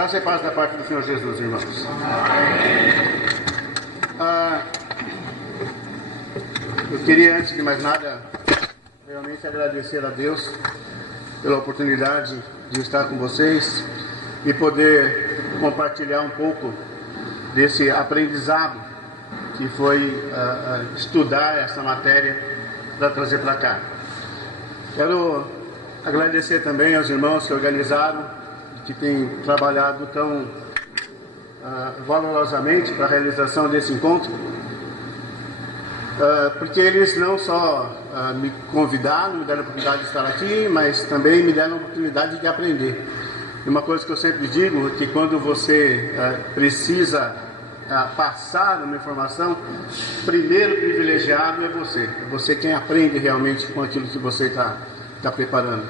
Graça e paz da parte do Senhor Jesus, irmãos. Eu queria, antes de mais nada, realmente agradecer a Deus pela oportunidade de estar com vocês e poder compartilhar um pouco desse aprendizado que foi estudar essa matéria para trazer para cá. Quero agradecer também aos irmãos que organizaram, que têm trabalhado tão valorosamente para a realização desse encontro, porque eles não só me convidaram, me deram a oportunidade de estar aqui, mas também me deram a oportunidade de aprender. E uma coisa que eu sempre digo é que quando você precisa passar uma informação, primeiro privilegiado é você quem aprende realmente com aquilo que você está preparando.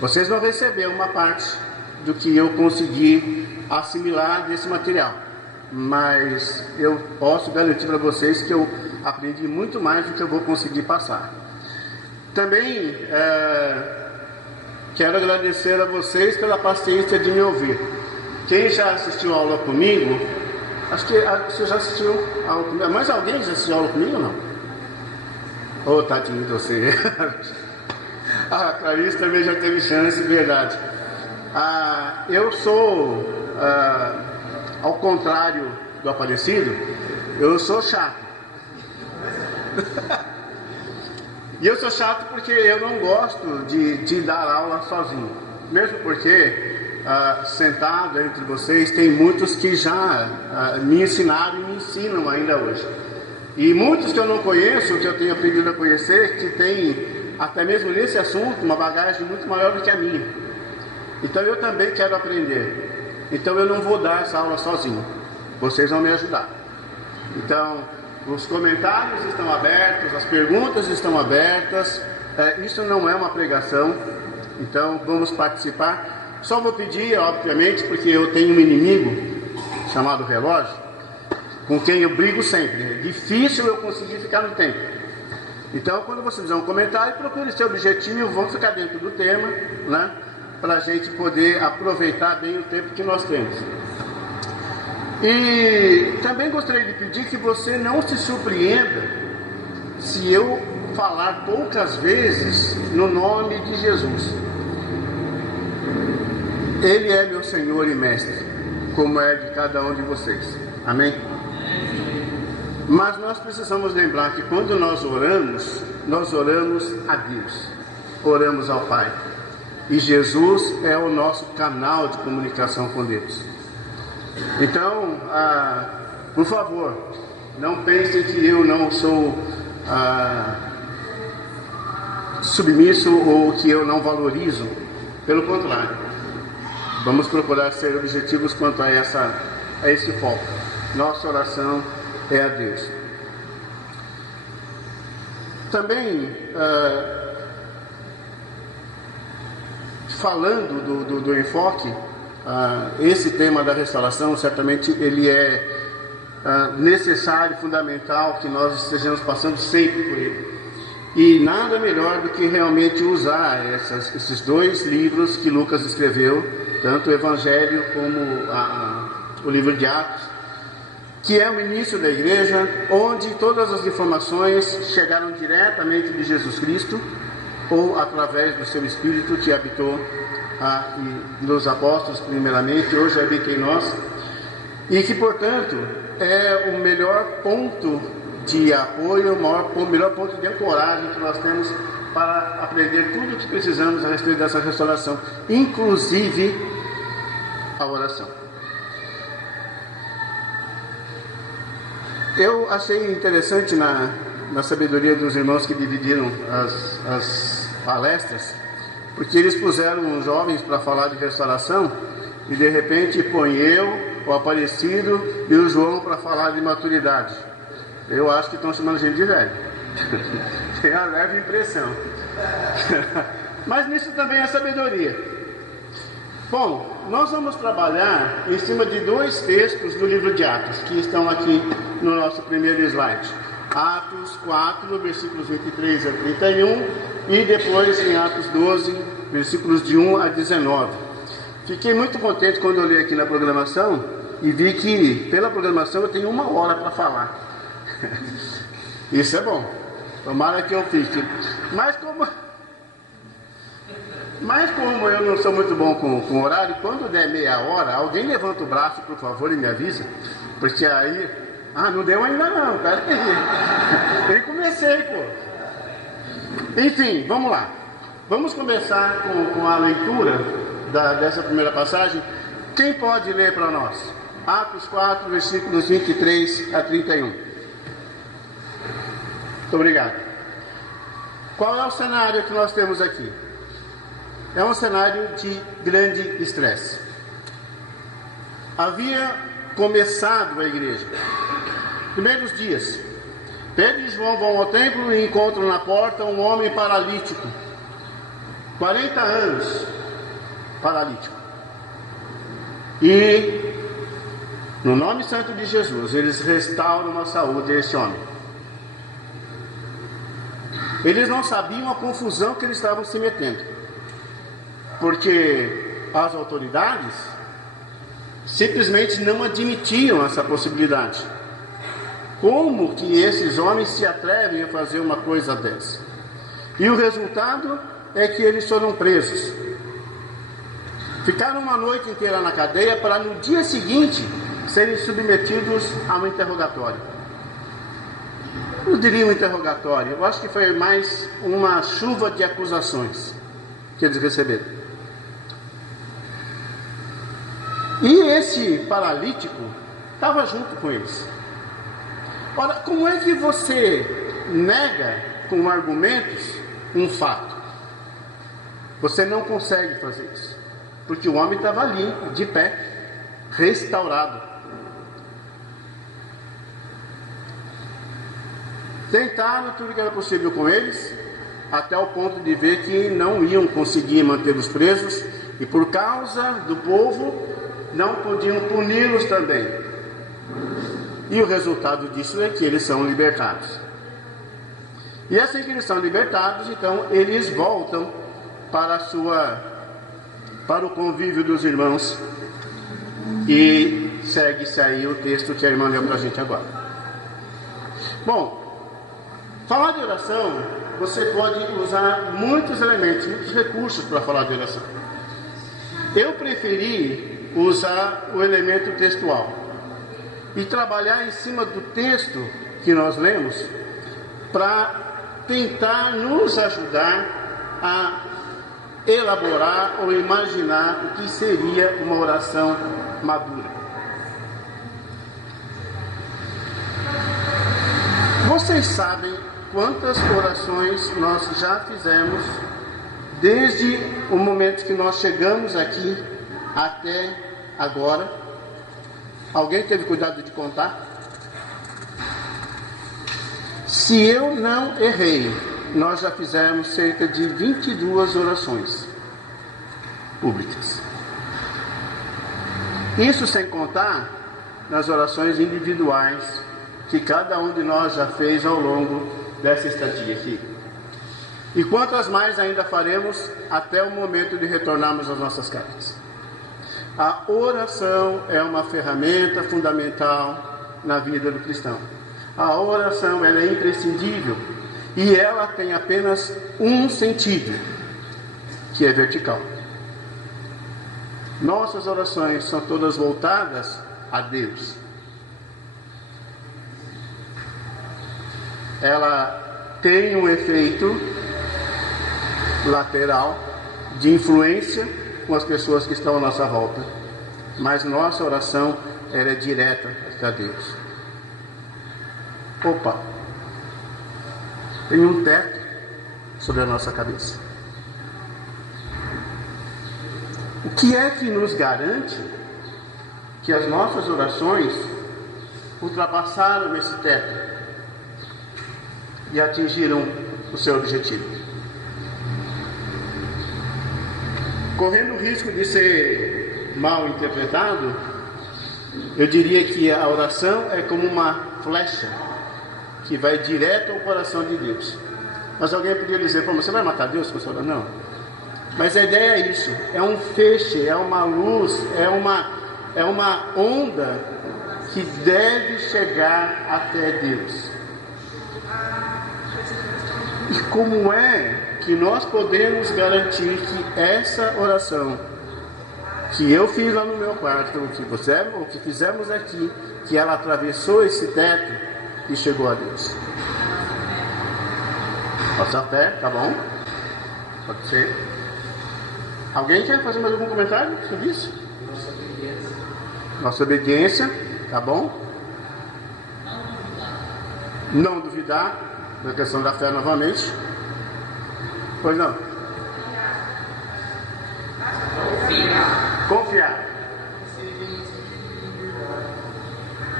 Vocês vão receber uma parte do que eu consegui assimilar desse material, mas eu posso garantir para vocês que eu aprendi muito mais do que eu vou conseguir passar. Também quero agradecer a vocês pela paciência de me ouvir. Quem já assistiu a aula comigo, acho que você já assistiu a aula comigo, mas alguém já assistiu a aula comigo ou não? Tadinho de você. A Clarice também já teve chance, verdade. Eu sou, ao contrário do Aparecido, eu sou chato. E eu sou chato porque eu não gosto de dar aula sozinho. Mesmo porque, sentado entre vocês, tem muitos que já me ensinaram e me ensinam ainda hoje. E muitos que eu não conheço, que eu tenho aprendido a conhecer, que têm, até mesmo nesse assunto, uma bagagem muito maior do que a minha. Então eu também quero aprender. Então eu não vou dar essa aula sozinho. Vocês vão me ajudar. Então, os comentários estão abertos, as perguntas estão abertas. Isso não é uma pregação. Então vamos participar. Só vou pedir, obviamente, porque eu tenho um inimigo chamado relógio, com quem eu brigo sempre. É difícil eu conseguir ficar no tempo. Então, quando você fizer um comentário, procure ser objetivo, vamos ficar dentro do tema, né? Para a gente poder aproveitar bem o tempo que nós temos. E também gostaria de pedir que você não se surpreenda se eu falar poucas vezes no nome de Jesus. Ele é meu Senhor e Mestre, como é de cada um de vocês. Amém? Mas nós precisamos lembrar que quando nós oramos a Deus, oramos ao Pai. E Jesus é o nosso canal de comunicação com Deus. Então, por favor, não pensem que eu não sou submisso ou que eu não valorizo. Pelo contrário, vamos procurar ser objetivos quanto a esse foco. Nossa oração é a Deus. Também, falando do enfoque, esse tema da restauração, certamente ele é necessário, fundamental que nós estejamos passando sempre por ele. E nada melhor do que realmente usar esses dois livros que Lucas escreveu, tanto o Evangelho como o livro de Atos, que é o início da igreja, onde todas as informações chegaram diretamente de Jesus Cristo, ou através do seu Espírito que habitou nos apóstolos primeiramente, hoje habita em nós, e que, portanto, é o melhor ponto de apoio, o melhor ponto de ancoragem que nós temos para aprender tudo o que precisamos a respeito dessa restauração, inclusive a oração. Eu achei interessante na sabedoria dos irmãos que dividiram as palestras, porque eles puseram os jovens para falar de restauração e de repente põe eu, o Aparecido e o João para falar de maturidade. Eu acho que estão chamando a gente de velho. Tem a leve impressão. Mas nisso também é sabedoria. Bom, nós vamos trabalhar em cima de dois textos do livro de Atos, que estão aqui no nosso primeiro slide. Atos 4, versículos 23 a 31, e depois em Atos 12, versículos de 1 a 19. Fiquei muito contente quando olhei aqui na programação e vi que pela programação eu tenho 1 hora para falar. Isso é bom. Tomara que eu fique. Mas como eu não sou muito bom com horário, quando der meia hora, alguém levanta o braço, por favor, e me avisa. Porque aí... não deu ainda não, pera aí. Nem comecei, pô. Enfim, vamos lá. Vamos começar com a leitura dessa primeira passagem. Quem pode ler para nós? Atos 4, versículos 23 a 31. Muito obrigado. Qual é o cenário que nós temos aqui? É um cenário de grande estresse. Havia começado a igreja. Primeiros dias, Pedro e João vão ao templo e encontram na porta um homem paralítico. 40 anos paralítico. E no nome santo de Jesus, eles restauram a saúde desse homem. Eles não sabiam a confusão que eles estavam se metendo, porque as autoridades simplesmente não admitiam essa possibilidade. Como que esses homens se atrevem a fazer uma coisa dessa? E o resultado é que eles foram presos. Ficaram uma noite inteira na cadeia para no dia seguinte serem submetidos a um interrogatório. Eu diria um interrogatório, eu acho que foi mais uma chuva de acusações que eles receberam. E esse paralítico estava junto com eles. Ora, como é que você nega com argumentos um fato? Você não consegue fazer isso, porque o homem estava ali, de pé, restaurado. Tentaram tudo que era possível com eles, até o ponto de ver que não iam conseguir mantê-los presos, e por causa do povo, não podiam puni-los também. E o resultado disso é que eles são libertados. E assim que eles são libertados, então eles voltam para o convívio dos irmãos. E segue-se aí o texto que a irmã leu para a gente agora. Bom, falar de oração, você pode usar muitos elementos, muitos recursos para falar de oração. Eu preferi usar o elemento textual e trabalhar em cima do texto que nós lemos para tentar nos ajudar a elaborar ou imaginar o que seria uma oração madura. Vocês sabem quantas orações nós já fizemos desde o momento que nós chegamos aqui até agora? Alguém teve cuidado de contar? Se eu não errei, nós já fizemos cerca de 22 orações públicas. Isso sem contar nas orações individuais que cada um de nós já fez ao longo dessa estadia aqui. E quantas mais ainda faremos até o momento de retornarmos às nossas casas. A oração é uma ferramenta fundamental na vida do cristão. A oração ela é imprescindível e ela tem apenas um sentido, que é vertical. Nossas orações são todas voltadas a Deus. Ela tem um efeito lateral de influência com as pessoas que estão à nossa volta, mas nossa oração ela é direta a Deus. Opa, tem um teto sobre a nossa cabeça. O que é que nos garante que as nossas orações ultrapassaram esse teto e atingiram o seu objetivo? Correndo o risco de ser mal interpretado, eu diria que a oração é como uma flecha que vai direto ao coração de Deus. Mas alguém poderia dizer, pô, mas você vai matar Deus com essa oração? Não. Mas a ideia é isso, é um feixe, é uma luz, é uma onda que deve chegar até Deus. E como é que nós podemos garantir que essa oração que eu fiz lá no meu quarto, o que fizemos aqui, que ela atravessou esse teto e chegou a Deus? Nossa fé, tá bom? Pode ser. Alguém quer fazer mais algum comentário sobre isso? Nossa obediência, tá bom? Não duvidar na questão da fé novamente. Pois não? Confiar.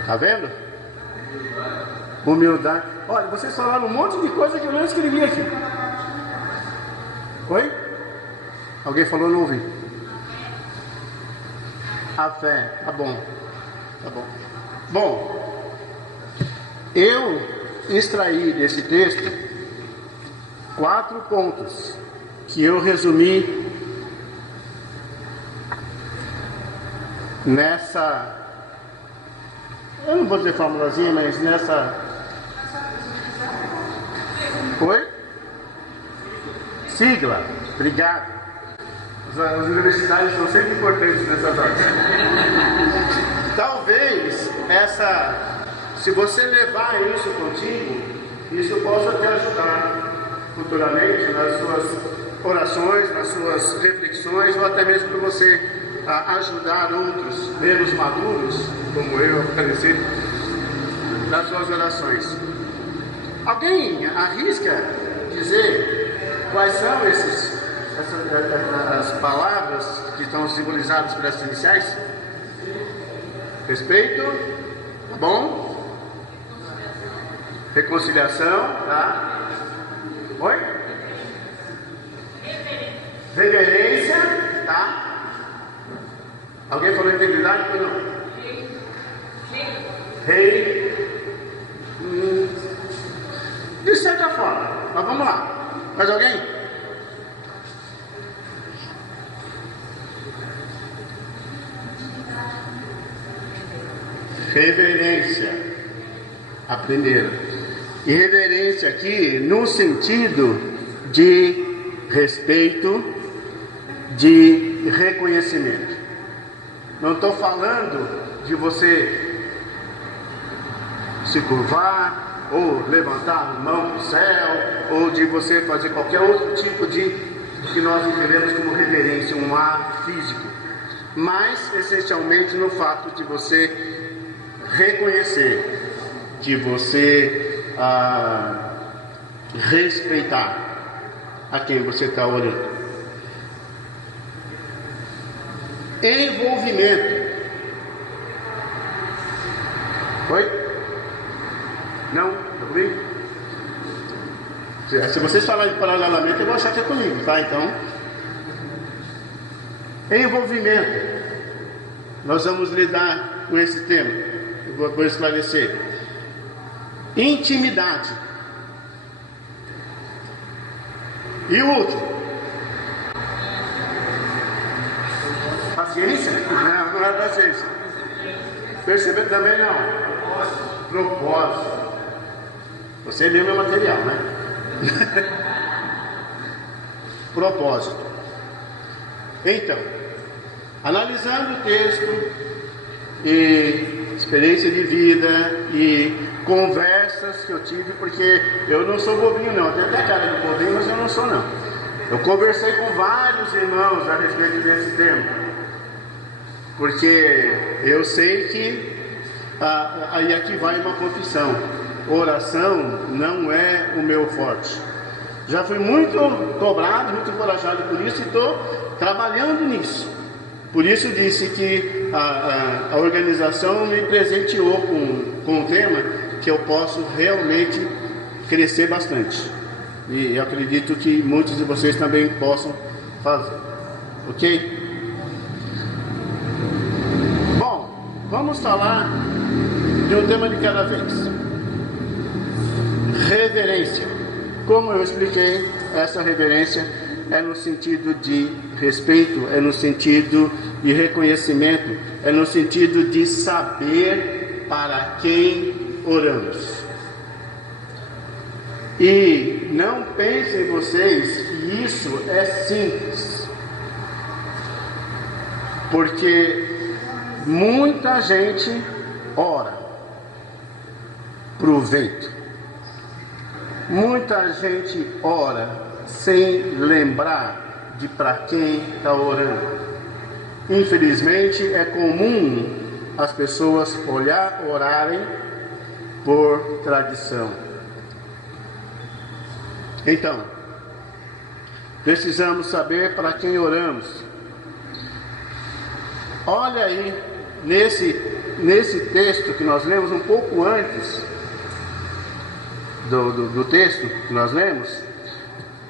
Tá vendo? Humildade. Olha, vocês falaram um monte de coisa que eu não escrevi aqui. Oi? Alguém falou, não ouvi. A fé, tá bom. Tá bom. Bom, eu extraí desse texto 4 pontos que eu resumi nessa, eu não vou dizer formulazinha, mas nessa. Oi? Sigla. Obrigado. Os universitários são sempre importantes nessas horas. Talvez se você levar isso contigo, isso possa te ajudar futuramente nas suas orações, nas suas reflexões, ou até mesmo para você ajudar outros menos maduros, como eu, a fortalecer nas suas orações. Alguém arrisca dizer quais são as palavras que estão simbolizadas por essas iniciais? Respeito, tá bom? Reconciliação, tá? Oi? Reverência, tá? Alguém falou integridade ou não? Rei. De certa forma, mas vamos lá. Mais alguém? Reverência, a primeira. E reverência aqui no sentido de respeito, de reconhecimento. Não estou falando de você se curvar, ou levantar a mão para o céu, ou de você fazer qualquer outro tipo de que nós entendemos como reverência, um ato físico. Mas essencialmente no fato de você reconhecer, de você respeitar a quem você está olhando. Envolvimento. Oi? Não? Tá comigo? Se vocês falarem paralelamente, eu vou achar que é comigo, tá? Então, envolvimento. Nós vamos lidar com esse tema. Eu vou esclarecer. Intimidade. E o último? Paciência? Não é paciência. Perceber também não. Propósito. Você leu meu material, né? Propósito. Então, analisando o texto e experiência de vida e conversas que eu tive, porque eu não sou bobinho não, tem até a cara de bobinho, mas eu não sou não. Eu conversei com vários irmãos a respeito desse tema, porque eu sei que aí aqui vai uma confissão: oração não é o meu forte. Já fui muito cobrado, muito encorajado por isso e estou trabalhando nisso. Por isso disse que a organização me presenteou com um tema que eu posso realmente crescer bastante. E eu acredito que muitos de vocês também possam fazer. Ok? Bom, vamos falar de um tema de cada vez. Reverência. Como eu expliquei, essa reverência é no sentido de respeito, é no sentido de reconhecimento, é no sentido de saber para quem oramos. E não pensem vocês que isso é simples, porque muita gente ora para o vento, muita gente ora sem lembrar de para quem está orando. Infelizmente é comum as pessoas orarem por tradição. Então, precisamos saber para quem oramos. Olha aí, nesse texto que nós lemos um pouco antes do texto que nós lemos,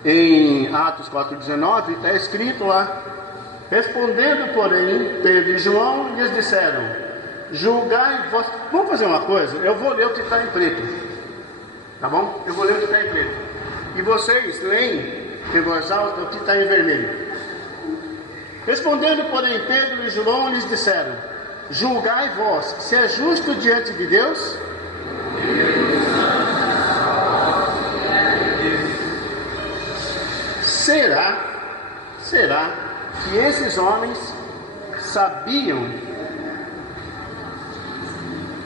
em Atos 4,19, está escrito lá: respondendo, porém, Pedro e João lhes disseram: julgai vós. Vamos fazer uma coisa, eu vou ler o que está em preto, tá bom? Eu vou ler o que está em preto, e vocês leem em voz alta o que está em vermelho. Respondendo, porém, Pedro e João lhes disseram: julgai vós se é justo diante de Deus. Será que esses homens sabiam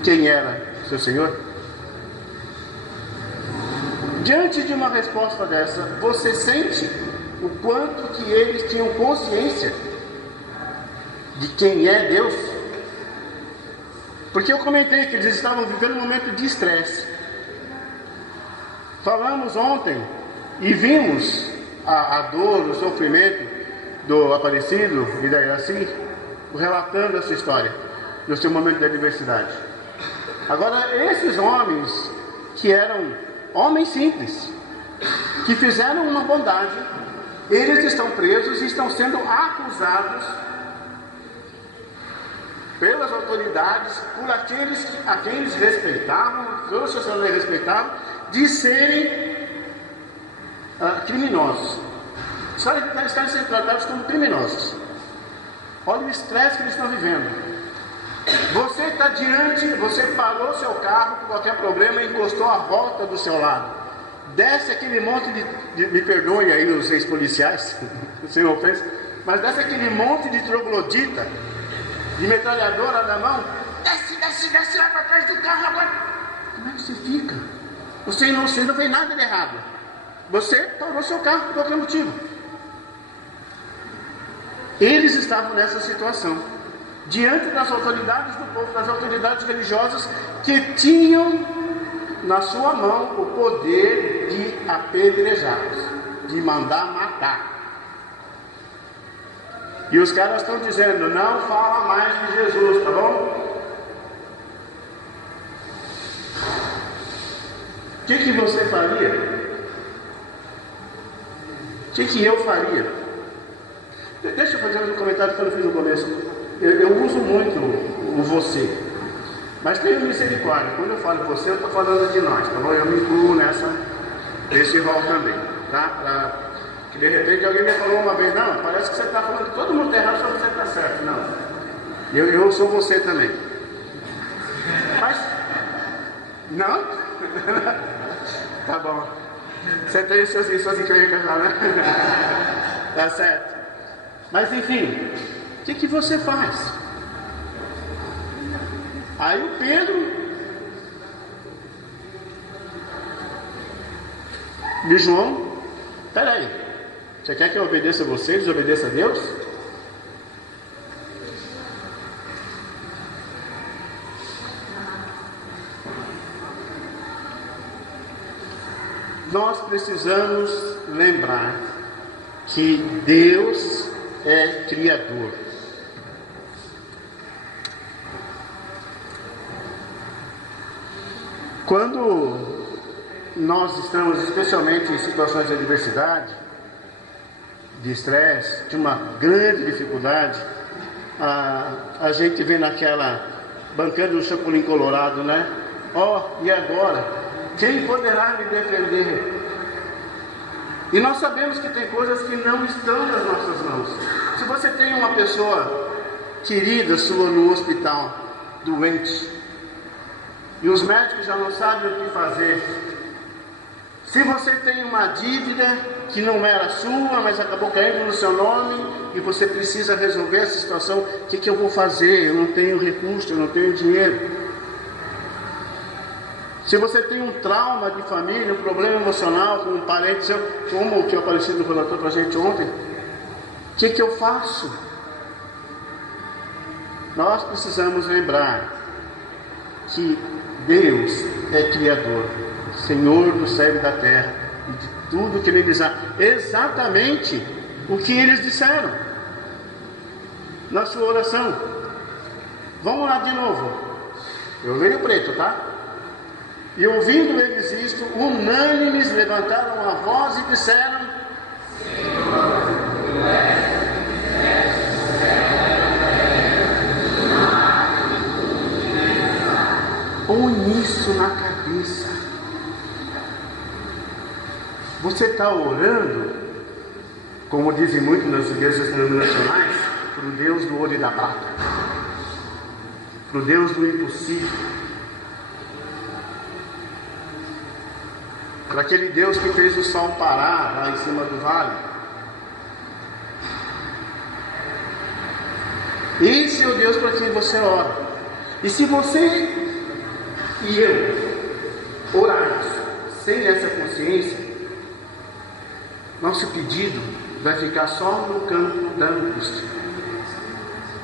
quem era seu Senhor? Diante de uma resposta dessa, você sente o quanto que eles tinham consciência de quem é Deus? Porque eu comentei que eles estavam vivendo um momento de estresse. Falamos ontem e vimos a dor, o sofrimento do Aparecido e da Iraci, relatando essa história no seu momento de adversidade. Agora, esses homens que eram homens simples, que fizeram uma bondade, eles estão presos e estão sendo acusados pelas autoridades, por aqueles a quem eles respeitavam, toda a sociedade respeitava, de serem criminosos. Estarem sendo tratados como criminosos. Olha o estresse que eles estão vivendo. Você está diante, você parou seu carro por qualquer problema e encostou a volta do seu lado. Desce aquele monte me perdoem aí os ex-policiais, sem ofensa, mas desce aquele monte de troglodita, de metralhadora na mão. Desce lá para trás do carro agora. Como é que você fica? Você não fez nada de errado. Você parou seu carro por qualquer motivo. Eles estavam nessa situação, diante das autoridades do povo, das autoridades religiosas, que tinham na sua mão o poder de apedrejá-los, de mandar matar. E os caras estão dizendo: não fala mais de Jesus, tá bom? O que você faria? O que eu faria? Deixa eu fazer um comentário que eu fiz no começo. Eu uso muito o você, mas tenho misericórdia. Quando eu falo você, eu estou falando de nós, tá bom? Eu me incluo nesse rol também, tá? Que de repente alguém me falou uma vez: não, parece que você está falando que todo mundo está errado, só você está certo. Não, eu sou você também. Mas, não? Tá bom. Você tem suas encrencas lá, né? Tá certo. Mas enfim, o que você faz? Aí o Pedro e João: peraí, você quer que eu obedeça a você, desobedeça a Deus? Nós precisamos lembrar que Deus é Criador. Quando nós estamos, especialmente em situações de adversidade, de estresse, de uma grande dificuldade, a gente vê naquela bancada do Chapolin Colorado, né? E agora? Quem poderá me defender? E nós sabemos que tem coisas que não estão nas nossas mãos. Se você tem uma pessoa querida sua no hospital, doente, e os médicos já não sabem o que fazer. Se você tem uma dívida que não era sua, mas acabou caindo no seu nome, e você precisa resolver essa situação, o que eu vou fazer? Eu não tenho recurso, eu não tenho dinheiro. Se você tem um trauma de família, um problema emocional com um parente seu, como o que apareceu no relatório para a gente ontem, o que eu faço? Nós precisamos lembrar que Deus é Criador, Senhor do céu e da terra, e de tudo que Ele diz, exatamente o que eles disseram na sua oração. Vamos lá de novo. Eu leio preto, tá? E ouvindo eles isto, unânimes levantaram a voz e disseram: Senhor, tu és. Põe isso na cabeça. Você está orando, como dizem muito nas igrejas denominacionais, para o Deus do olho da bata, para o Deus do impossível, para aquele Deus que fez o sol parar lá em cima do vale. Esse é o Deus para quem você ora. E se você e eu orarmos sem essa consciência, nosso pedido vai ficar só no campo da angústia.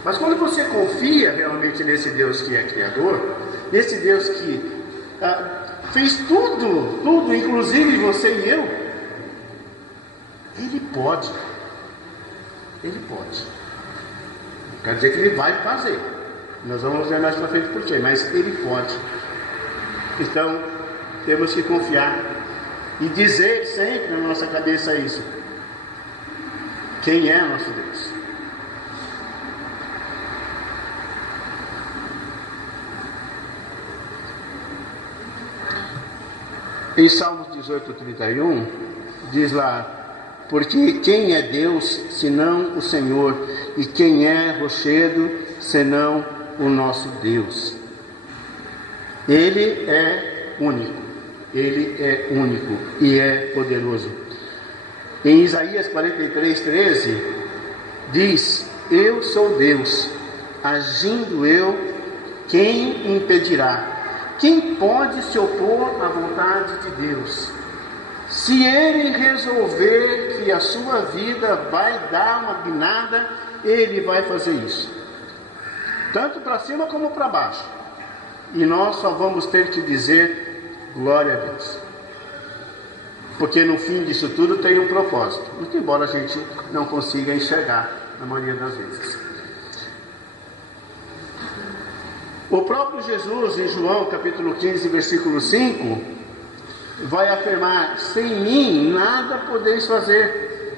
Mas quando você confia realmente nesse Deus que é Criador, nesse Deus que fez tudo, inclusive você e eu, Ele pode. Não quer dizer que Ele vai fazer. Nós vamos ver mais para frente por quê, mas Ele pode. Então, temos que confiar e dizer sempre na nossa cabeça isso: quem é nosso Deus? Em Salmos 18:31 diz lá: porque quem é Deus senão o Senhor, e quem é rochedo senão o nosso Deus? Ele é único e é poderoso. Em Isaías 43:13 diz: eu sou Deus, agindo eu, quem impedirá? Quem pode se opor à vontade de Deus? Se Ele resolver que a sua vida vai dar uma guinada, Ele vai fazer isso, tanto para cima como para baixo. E nós só vamos ter que dizer glória a Deus, porque no fim disso tudo tem um propósito, muito embora a gente não consiga enxergar na maioria das vezes. O próprio Jesus, em João capítulo 15, versículo 5, vai afirmar: sem mim nada podeis fazer.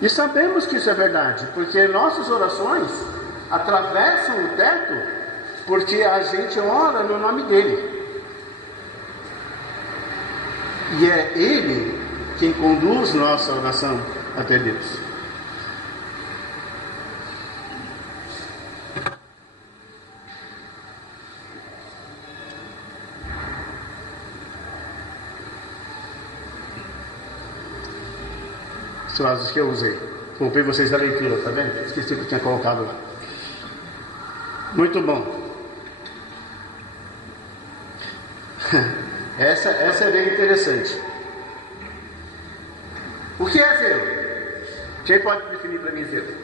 E sabemos que isso é verdade, porque nossas orações atravessam o teto, porque a gente ora no nome dele. E é Ele quem conduz nossa oração até Deus. As frases que eu usei. Poupei vocês da leitura, tá vendo? Esqueci que eu tinha colocado lá. Muito bom. Essa é bem interessante. O que é zelo? Quem pode definir para mim zelo?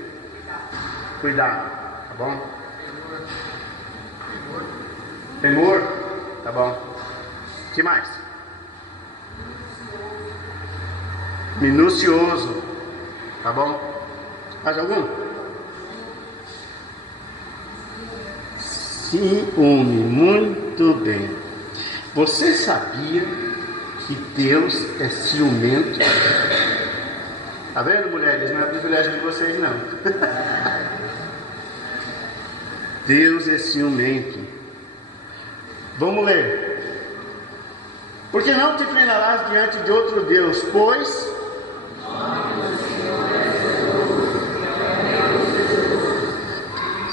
Cuidado, tá bom? Temor, tá bom? O que mais? Minucioso, tá bom? Mais algum? Ciúme, muito bem. Você sabia que Deus é ciumento? Tá vendo, mulheres? Não é privilégio de vocês, não. Deus é ciumento. Vamos ler. Porque não te inclinarás diante de outro Deus, pois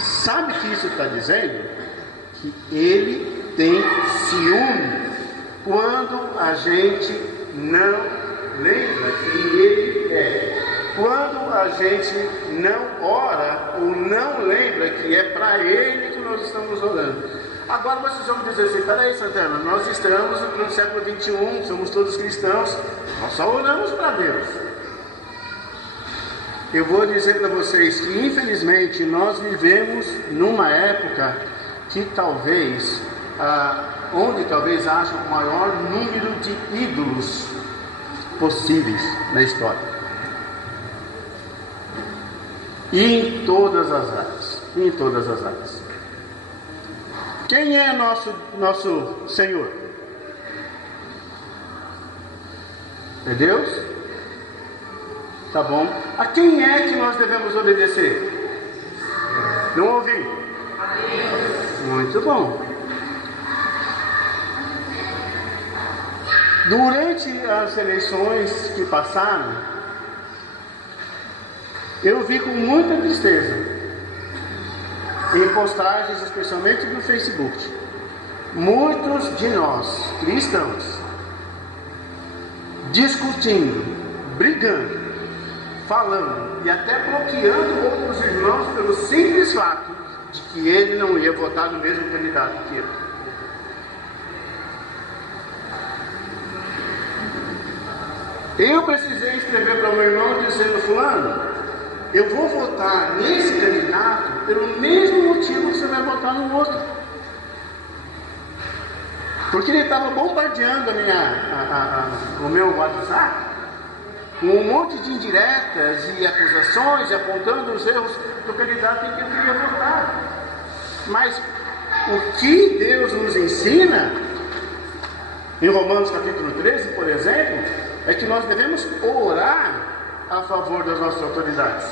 sabe que isso está dizendo? Que ele tem ciúme quando a gente não lembra quem ele é. Quando a gente não ora ou não lembra que é para ele que nós estamos orando. Agora vocês vão dizer assim: peraí, Santana, nós estamos no século 21, somos todos cristãos, nós só oramos para Deus. Eu vou dizer para vocês que infelizmente nós vivemos numa época que talvez, onde talvez haja o maior número de ídolos possíveis na história. E em todas as áreas. Em todas as áreas. Quem é nosso Senhor? É Deus? Tá bom. A quem é que nós devemos obedecer? Não ouvi? Muito bom. Durante as eleições que passaram, eu vi com muita tristeza, em postagens, especialmente no Facebook, muitos de nós, cristãos, discutindo, brigando, falando e até bloqueando outros irmãos pelo simples fato de que ele não ia votar no mesmo candidato que eu. Eu precisei escrever para o meu irmão dizendo: fulano, eu vou votar nesse candidato pelo mesmo motivo que você vai votar no outro. Porque ele estava bombardeando o meu WhatsApp com um monte de indiretas e acusações, apontando os erros do candidato em que eu queria votar. Mas o que Deus nos ensina, em Romanos capítulo 13, por exemplo, é que nós devemos orar a favor das nossas autoridades.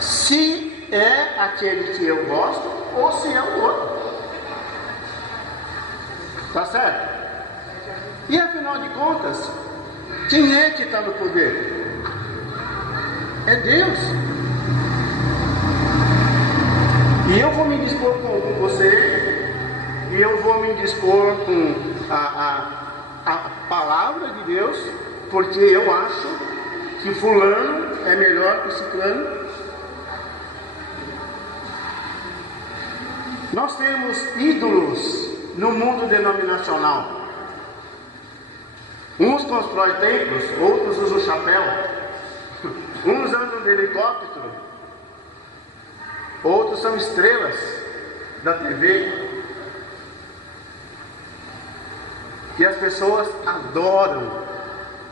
Se é aquele que eu gosto ou se é o outro. Tá certo? E afinal de contas, quem é que está no poder? É Deus. E eu vou me dispor com você, e eu vou me dispor com a palavra de Deus, porque eu acho que fulano é melhor que ciclano. Nós temos ídolos no mundo denominacional. Uns constroem templos, outros usam chapéu. Uns andam de helicóptero, outros são estrelas da TV. E as pessoas adoram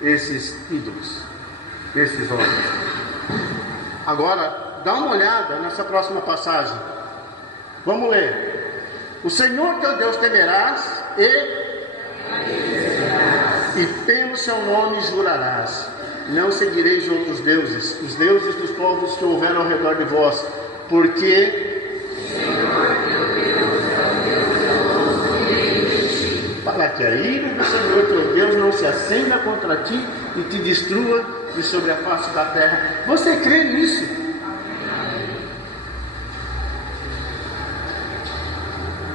esses ídolos, esses homens. Agora, dá uma olhada nessa próxima passagem. Vamos ler. O Senhor teu Deus temerás e pelo seu nome jurarás. Não seguireis outros deuses, os deuses dos povos que houveram ao redor de vós, porque para que a ira do Senhor teu Deus não se acenda contra ti e te destrua de sobre a face da terra. Você crê nisso?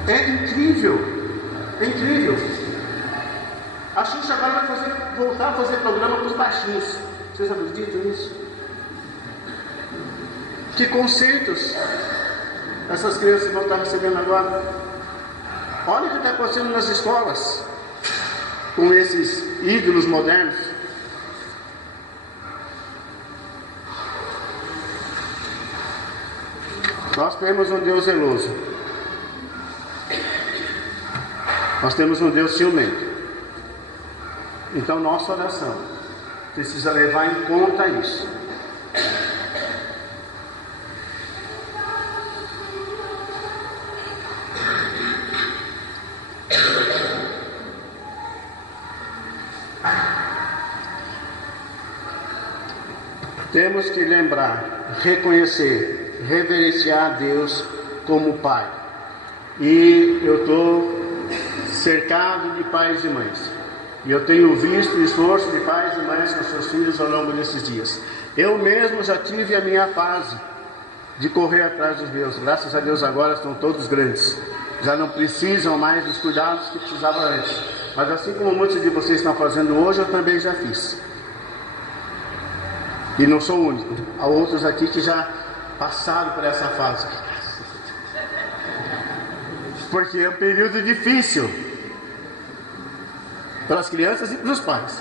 É incrível, é incrível. A Xuxa agora vai voltar a fazer programa com os baixinhos. Vocês acreditam nisso? Que conceitos essas crianças vão estar recebendo agora? Olha o que está acontecendo nas escolas com esses ídolos modernos. Nós temos um Deus zeloso. Nós temos um Deus ciumento. Então nossa oração precisa levar em conta isso. Temos que lembrar, reconhecer, reverenciar a Deus como Pai. E eu estou cercado de pais e mães. E eu tenho visto o esforço de pais e mães com seus filhos ao longo desses dias. Eu mesmo já tive a minha fase de correr atrás dos meus. Graças a Deus agora estão todos grandes. Já não precisam mais dos cuidados que precisavam antes. Mas assim como muitos de vocês estão fazendo hoje, eu também já fiz. E não sou o único. Há outros aqui que já passaram por essa fase. Porque é um período difícil para as crianças e para os pais.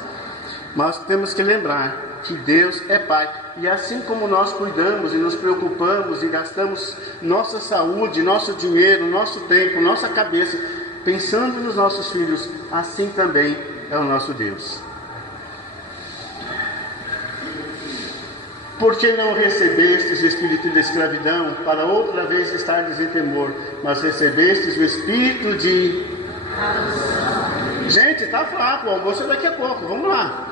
Mas temos que lembrar que Deus é Pai. E assim como nós cuidamos e nos preocupamos e gastamos nossa saúde, nosso dinheiro, nosso tempo, nossa cabeça, pensando nos nossos filhos, assim também é o nosso Deus. Por que não recebestes o espírito de escravidão, para outra vez estardes em temor, mas recebestes o espírito de... Gente, está fraco, o almoço é daqui a pouco, vamos lá.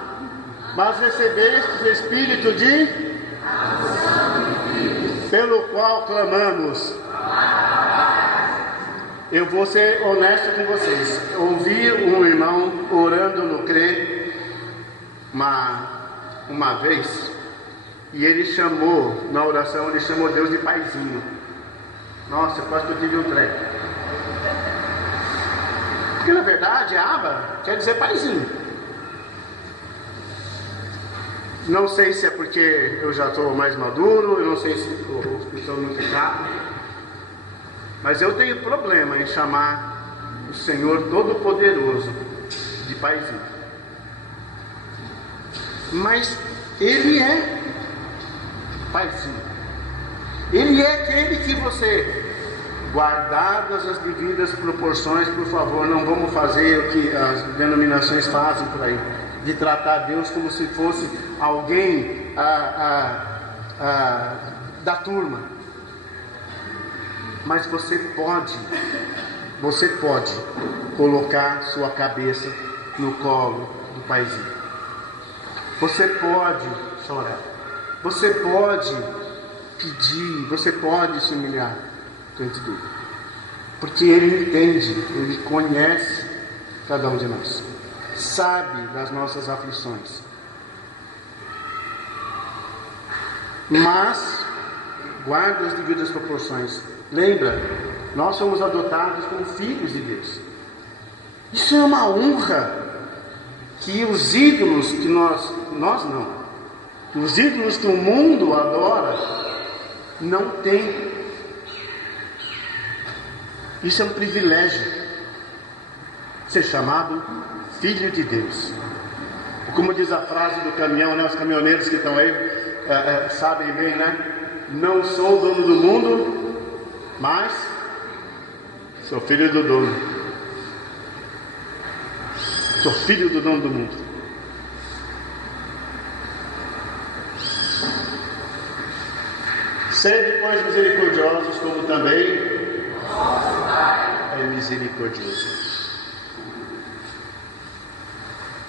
Mas recebestes o espírito de... pelo qual clamamos. Eu vou ser honesto com vocês. Ouvi um irmão orando no CRE uma vez, e ele chamou, na oração, ele chamou Deus de paizinho. Nossa, quase que eu tive um treco. Porque na verdade, Abba quer dizer paizinho. Não sei se é porque eu já estou mais maduro, eu não sei se estou muito chato, mas eu tenho problema em chamar o Senhor Todo-Poderoso de paizinho. Mas Ele é paizinho. Ele é aquele que você, guardadas as devidas proporções, por favor, não vamos fazer o que as denominações fazem por aí, de tratar Deus como se fosse alguém da turma. Mas você pode colocar sua cabeça no colo do paizinho. Você pode chorar. Você pode pedir, você pode se humilhar diante dele. Porque ele entende, ele conhece cada um de nós. Sabe das nossas aflições. Mas guarda as devidas proporções. Lembra, nós somos adotados como filhos de Deus. Isso é uma honra que os ídolos que nós não, os ídolos que o mundo adora não tem. Isso é um privilégio, ser chamado filho de Deus. Como diz a frase do caminhão, né? Os caminhoneiros que estão aí sabem bem, né? Não sou dono do mundo, mas sou filho do dono. Sou filho do dono do mundo. Sede, pois, misericordiosos, como também é misericordioso.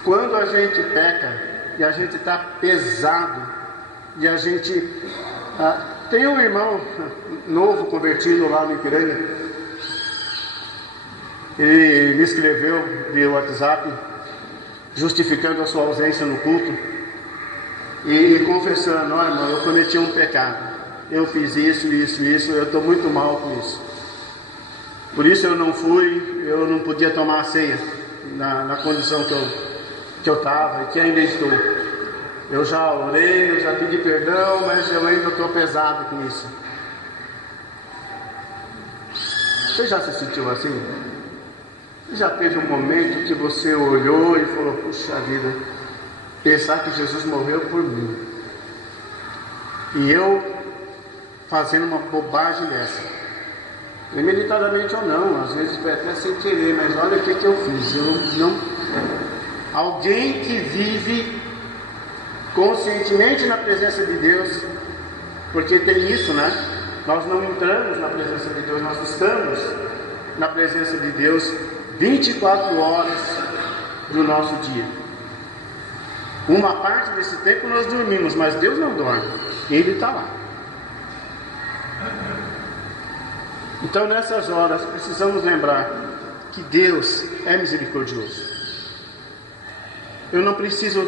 Quando a gente peca e a gente está pesado, e a gente tem um irmão novo convertido lá no Ipiranga, ele me escreveu via WhatsApp justificando a sua ausência no culto e confessando: olha, irmão, eu cometi um pecado, eu fiz isso, eu estou muito mal com isso, por isso eu não fui, eu não podia tomar a ceia na condição que eu estava e que ainda estou. Eu já orei, eu já pedi perdão, mas eu ainda estou pesado com isso. Você já se sentiu assim? Já teve um momento que você olhou e falou: puxa vida, pensar que Jesus morreu por mim, e eu fazendo uma bobagem dessa, premeditadamente ou não, às vezes foi até sem querer, mas olha o que eu fiz. Alguém que vive conscientemente na presença de Deus, porque tem isso, né? Nós não entramos na presença de Deus, nós estamos na presença de Deus 24 horas do nosso dia. Uma parte desse tempo nós dormimos, mas Deus não dorme, Ele está lá. Então nessas horas precisamos lembrar que Deus é misericordioso. Eu não preciso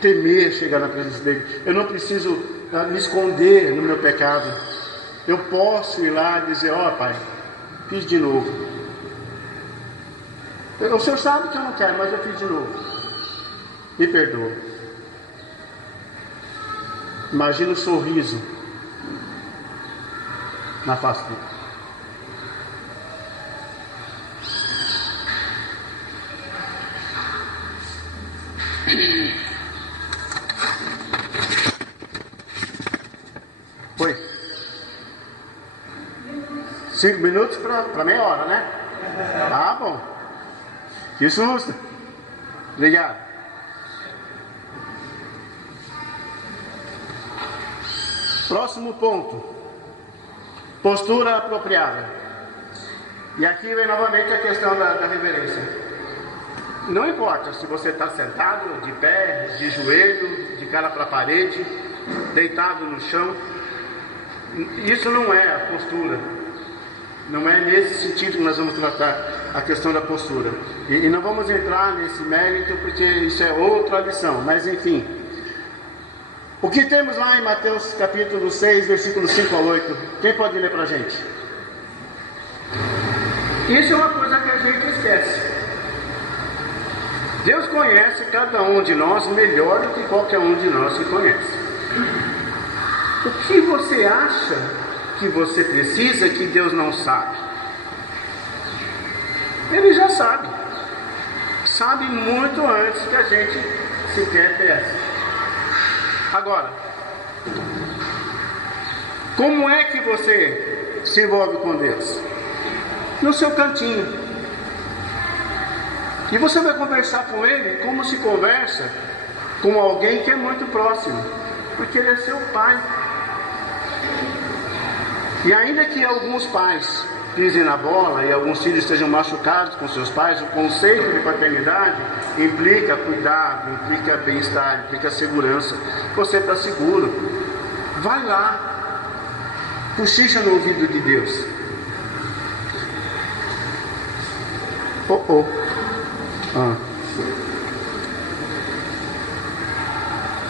temer chegar na presença dele. Eu não preciso me esconder no meu pecado. Eu posso ir lá e dizer: ó, Pai, fiz de novo. O Senhor sabe que eu não quero, mas eu fiz de novo. Me perdoa. Imagina o sorriso na face dele. Foi 5 minutos para meia hora, né? Ah, bom. Que susto. Obrigado. Próximo ponto: postura apropriada. E aqui vem novamente a questão da reverência. Não importa se você está sentado, de pé, de joelho, de cara para a parede, deitado no chão. Isso não é a postura. Não é nesse sentido que nós vamos tratar a questão da postura. E não vamos entrar nesse mérito, porque isso é outra lição. Mas enfim, o que temos lá em Mateus capítulo 6, versículos 5 a 8? Quem pode ler para a gente? Isso é uma coisa que a gente esquece. Deus conhece cada um de nós melhor do que qualquer um de nós se conhece. O que você acha que você precisa que Deus não sabe? Ele já sabe. Sabe muito antes que a gente sequer peça. Agora, como é que você se envolve com Deus? No seu cantinho. E você vai conversar com Ele como se conversa com alguém que é muito próximo, porque Ele é seu pai. E ainda que alguns pais pisem na bola e alguns filhos estejam machucados com seus pais, o conceito de paternidade implica cuidado, implica bem-estar, implica segurança. Você está seguro. Vai lá, cochicha no ouvido de Deus.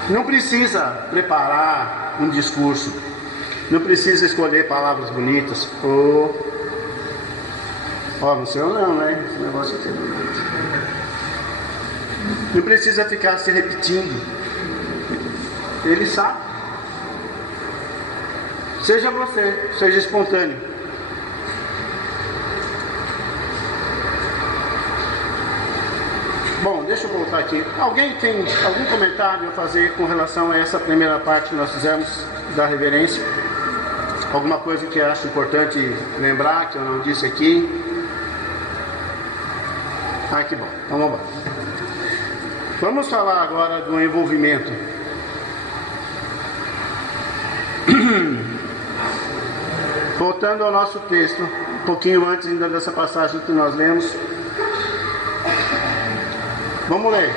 Não precisa preparar um discurso, não precisa escolher palavras bonitas. No seu não, né? Esse negócio aqui. Não precisa ficar se repetindo. Ele sabe. Seja você, seja espontâneo. Bom, deixa eu voltar aqui. Alguém tem algum comentário a fazer com relação a essa primeira parte que nós fizemos da reverência? Alguma coisa que acho importante lembrar, que eu não disse aqui? Que bom. Então vamos lá. Vamos falar agora do envolvimento. Voltando ao nosso texto, um pouquinho antes ainda dessa passagem que nós lemos. Vamos ler.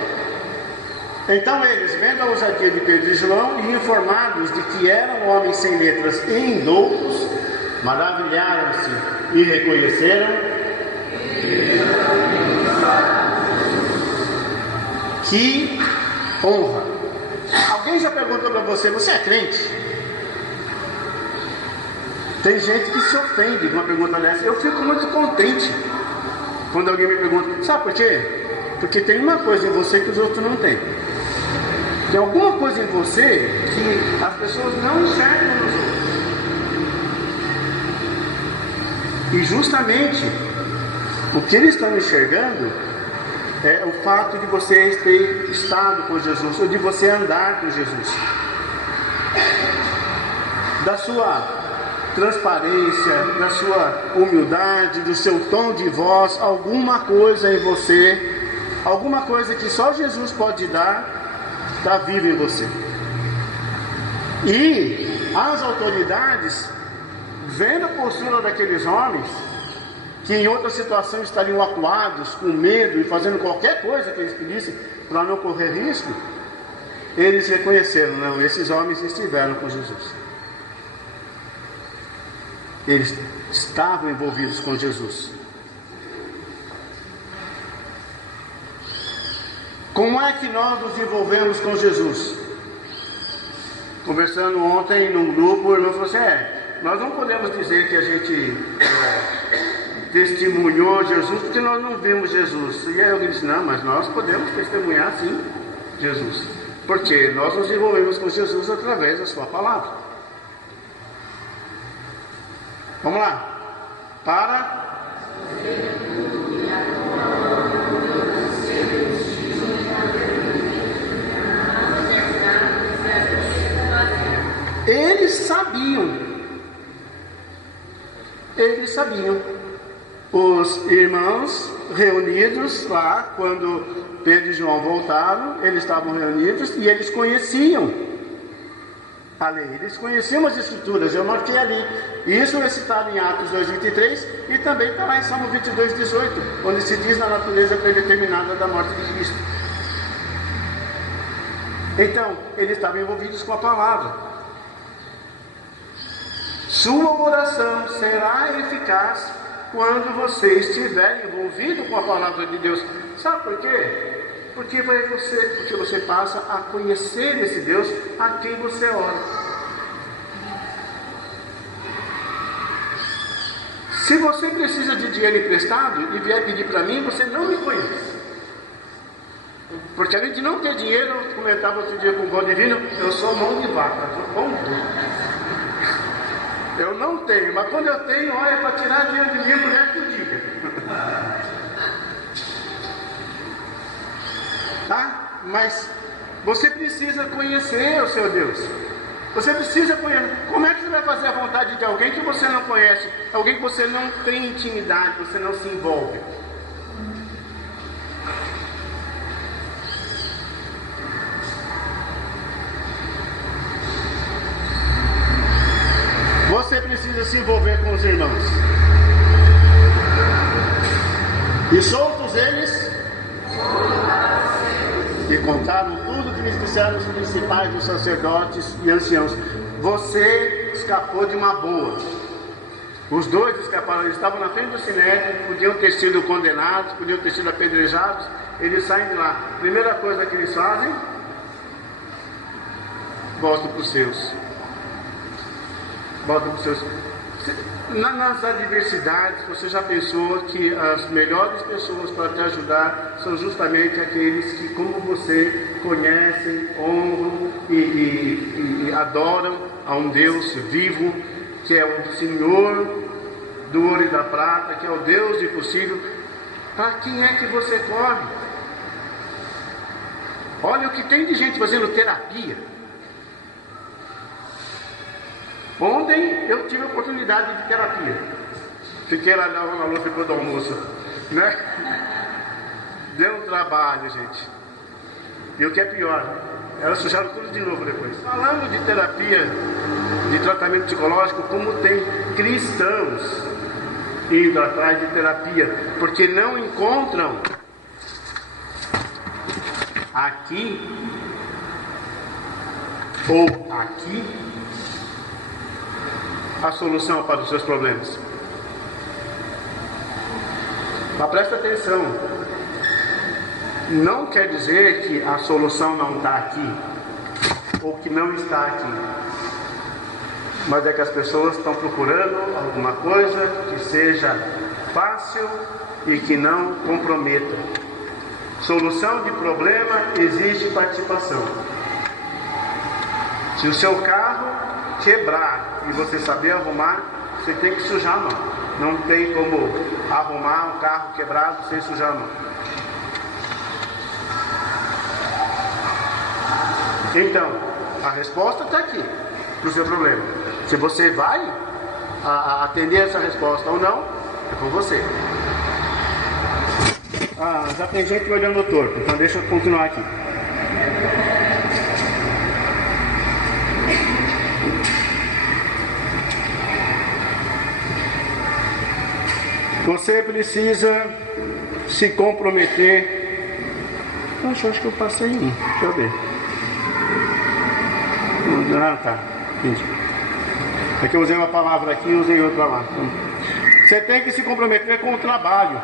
Então eles, vendo a ousadia de Pedro e João e informados de que eram homens sem letras e indoutos, maravilharam-se e reconheceram que honra. Alguém já perguntou para você: você é crente? Tem gente que se ofende com uma pergunta dessa. Eu fico muito contente quando alguém me pergunta: sabe por quê? Porque tem uma coisa em você que os outros não têm. Tem alguma coisa em você que as pessoas não enxergam nos outros. E justamente o que eles estão enxergando é o fato de você ter estado com Jesus, ou de você andar com Jesus. Da sua transparência, da sua humildade, do seu tom de voz, alguma coisa em você, alguma coisa que só Jesus pode dar, está viva em você. E as autoridades, vendo a postura daqueles homens, que em outra situação estariam acuados, com medo e fazendo qualquer coisa que eles pedissem para não correr risco, eles reconheceram: não, esses homens estiveram com Jesus. Eles estavam envolvidos com Jesus. Como é que nós nos envolvemos com Jesus? Conversando ontem num grupo, o irmão falou assim, nós não podemos dizer que a gente testemunhou Jesus porque nós não vimos Jesus. E aí eu disse, não, mas nós podemos testemunhar sim Jesus. Porque nós nos envolvemos com Jesus através da sua palavra. Vamos lá. Eles sabiam. Os irmãos reunidos lá, quando Pedro e João voltaram, eles estavam reunidos e eles conheciam a lei, eles conheciam as escrituras. Eu marquei ali. Isso é citado em Atos 2:23 e também está lá em Salmo 22:18, onde se diz na natureza predeterminada da morte de Cristo. Então, eles estavam envolvidos com a palavra. Sua oração será eficaz quando você estiver envolvido com a palavra de Deus. Sabe por quê? Porque você passa a conhecer esse Deus a quem você ora. Se você precisa de dinheiro emprestado e vier pedir para mim, você não me conhece. Porque além de não ter dinheiro, eu comentava outro dia com o Godivino, eu sou mão de vaca, sou pão duro. Eu não tenho, mas quando eu tenho, olha, para tirar dinheiro de mim, o resto do dia. Tá? Mas você precisa conhecer o seu Deus. Você precisa conhecer. Como é que você vai fazer a vontade de alguém que você não conhece? Alguém que você não tem intimidade, você não se envolve? Você precisa se envolver com os irmãos. E soltos eles, e contaram tudo que lhes disseram os principais, os sacerdotes e anciãos. Você escapou de uma boa. Os dois escaparam, eles estavam na frente do sinédrio, podiam ter sido condenados, podiam ter sido apedrejados. Eles saem de lá. Primeira coisa que eles fazem, voltam para os seus. Nas adversidades, você já pensou que as melhores pessoas para te ajudar são justamente aqueles que, como você, conhecem, honram e adoram a um Deus vivo, que é o Senhor do ouro e da prata, que é o Deus do impossível. Para quem é que você corre? Olha o que tem de gente fazendo terapia. Ontem eu tive a oportunidade de terapia. Fiquei lá na luz depois do almoço, né? Deu um trabalho, gente. E o que é pior, elas sujaram tudo de novo depois. Falando de terapia, de tratamento psicológico, como tem cristãos indo atrás de terapia, porque não encontram aqui ou aqui a solução para os seus problemas. Mas presta atenção, não quer dizer que a solução não está aqui, ou que não está aqui, mas é que as pessoas estão procurando alguma coisa que seja fácil e que não comprometa. Solução de problema exige participação. Se o seu carro quebrar e você saber arrumar, você tem que sujar a mão. Não tem como arrumar um carro quebrado sem sujar a mão. Então, a resposta está aqui para o seu problema. Se você vai atender essa resposta ou não, é com você. Já tem gente me olhando torto, então deixa eu continuar aqui. Você precisa se comprometer. Acho que eu passei um. Deixa eu ver. Tá. Entendi. É que eu usei uma palavra aqui e usei outra lá. Você tem que se comprometer com o trabalho.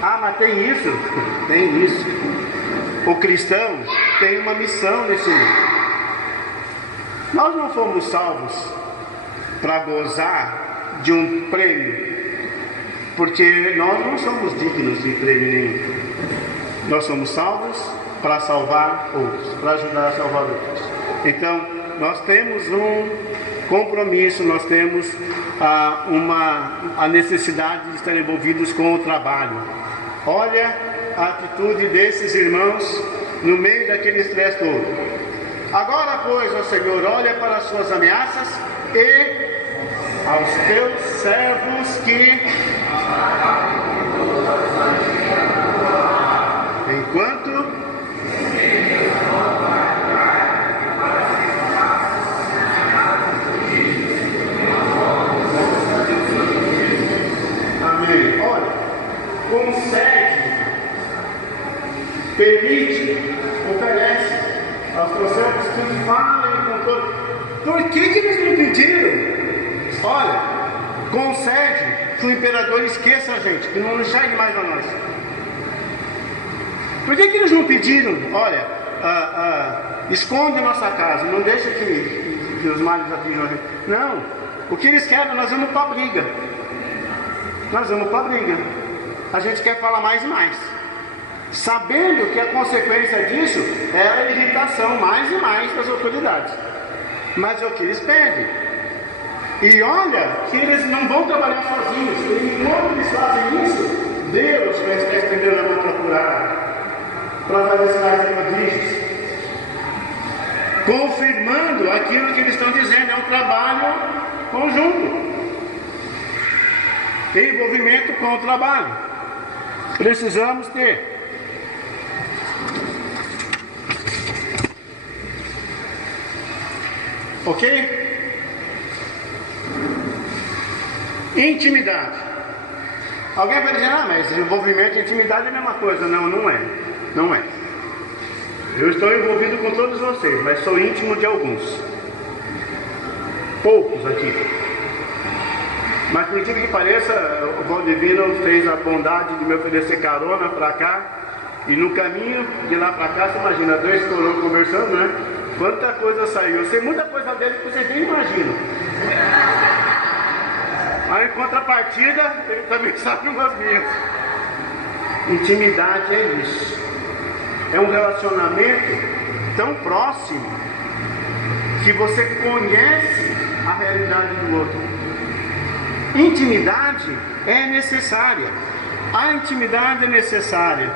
Ah, mas tem isso? Tem isso. O cristão tem uma missão nesse mundo. Nós não fomos salvos para gozar de um prêmio, porque nós não somos dignos de prêmio nenhum. Nós somos salvos para salvar outros, para ajudar a salvar outros. Então, nós temos um compromisso, nós temos a necessidade de estar envolvidos com o trabalho. Olha a atitude desses irmãos no meio daquele estresse todo. Agora, pois, ó Senhor, olha para as suas ameaças e aos teus servos que, enquanto amém. Olha, concede, permite, oferece aos teus servos que falem com todo. Por que eles não pediram? Olha, concede que o imperador esqueça a gente, que não enxergue mais a nós. Por que eles não pediram? Olha, esconde nossa casa, não deixa que os males atinjam a gente. Não, o que eles querem, nós vamos para a briga. Nós vamos para a briga. A gente quer falar mais e mais, sabendo que a consequência disso é a irritação mais e mais das autoridades. Mas é o que eles pedem. E olha que eles não vão trabalhar sozinhos. E enquanto eles fazem isso, Deus vai estar estendendo a mão para curar, para fazer sinais e prodígios, confirmando aquilo que eles estão dizendo. É um trabalho conjunto, envolvimento com o trabalho. Precisamos ter. Ok? Intimidade. Alguém vai dizer, mas envolvimento e intimidade é a mesma coisa. Não, não é. Não é. Eu estou envolvido com todos vocês, mas sou íntimo de alguns. Poucos aqui. Mas por incrível que pareça, o Valdivino fez a bondade de me oferecer carona para cá. E no caminho de lá para cá, você imagina, dois coroas conversando, né? Quanta coisa saiu. Eu sei muita coisa dele que vocês nem imaginam. Mas em contrapartida, ele também sabe umas minhas. Intimidade é isso. É um relacionamento tão próximo que você conhece a realidade do outro. Intimidade é necessária. A intimidade é necessária.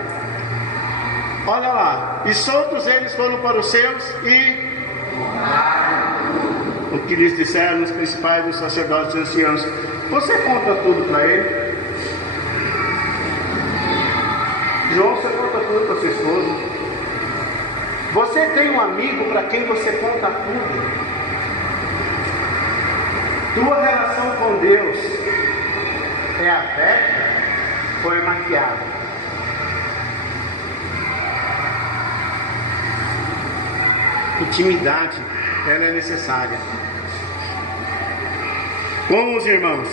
Olha lá. E soltos eles foram para os seus e o que lhes disseram os principais dos sacerdotes e anciãos. Você conta tudo para ele? João, você conta tudo para sua esposa? Você tem um amigo para quem você conta tudo? Tua relação com Deus é aberta ou é maquiada? Intimidade, ela é necessária. Com os irmãos.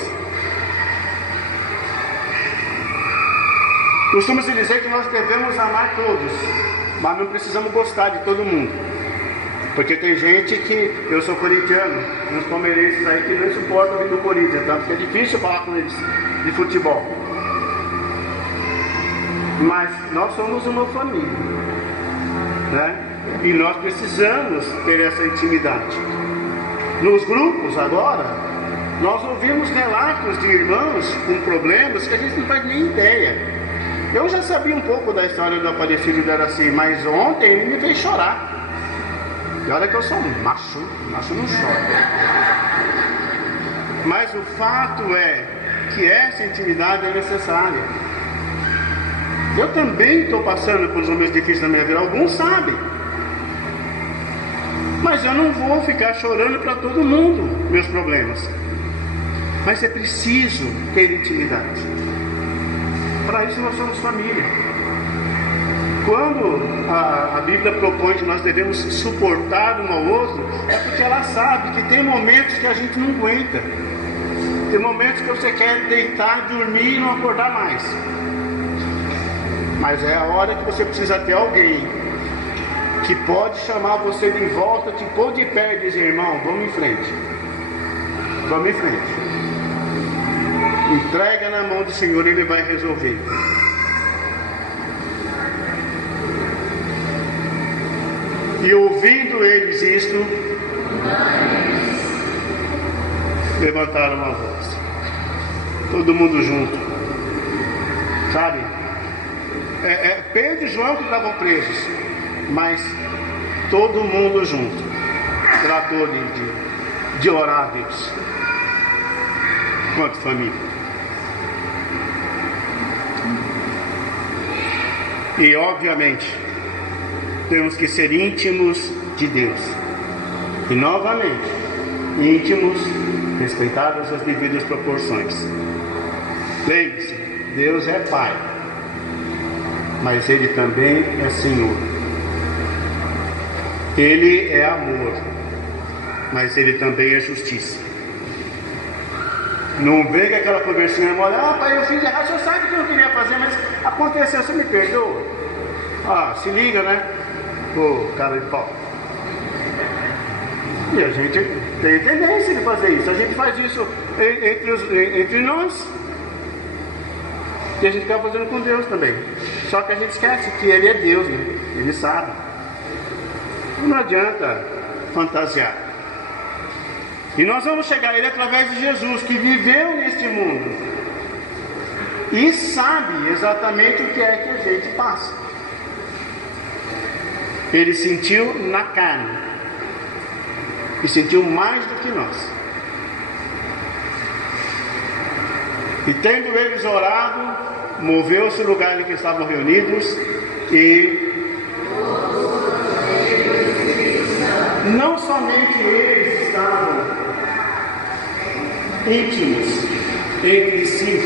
Costuma-se dizer que nós devemos amar todos, mas não precisamos gostar de todo mundo. Porque tem gente que, eu sou corintiano, uns palmeirenses aí que não suportam vir do Corinthians, tanto que é difícil falar com eles de futebol. Mas nós somos uma família, né? E nós precisamos ter essa intimidade. Nos grupos agora, nós ouvimos relatos de irmãos com problemas que a gente não faz nem ideia. Eu já sabia um pouco da história do Aparecido de Araci, mas ontem ele me fez chorar. E olha que eu sou um macho não chora. Mas o fato é que essa intimidade é necessária. Eu também estou passando por momentos difíceis na minha vida, alguns sabem. Mas eu não vou ficar chorando para todo mundo meus problemas. Mas é preciso ter intimidade. Para isso nós somos família. Quando a Bíblia propõe que nós devemos suportar um ao outro, é porque ela sabe que tem momentos que a gente não aguenta. Tem momentos que você quer deitar, dormir e não acordar mais. Mas é a hora que você precisa ter alguém que pode chamar você de volta, te pôr de pé e dizer: irmão, vamos em frente. Vamos em frente. Entrega na mão do Senhor, Ele vai resolver. E ouvindo eles isto, levantaram uma voz. Todo mundo junto. Sabe? Pedro e João que estavam presos, mas todo mundo junto tratou de orar a Deus. Quanto família. E obviamente temos que ser íntimos de Deus. E novamente, íntimos, respeitadas as devidas proporções. Lembre-se, Deus é Pai, mas Ele também é Senhor. Ele é amor, mas Ele também é justiça. Não vem com aquela conversinha mole: pai, eu fiz errado, o senhor sabe que eu não queria fazer, mas aconteceu, você me perdoa? Se liga, né? Pô, cara de pau. E a gente tem tendência de fazer isso. A gente faz isso entre nós. E a gente acaba fazendo com Deus também. Só que a gente esquece que Ele é Deus, né? Ele sabe. Não adianta fantasiar. E nós vamos chegar a Ele através de Jesus, que viveu neste mundo e sabe exatamente o que é que a gente passa. Ele sentiu na carne e sentiu mais do que nós. E tendo eles orado, moveu-se o lugar em que estavam reunidos e não somente eles estavam íntimos entre si,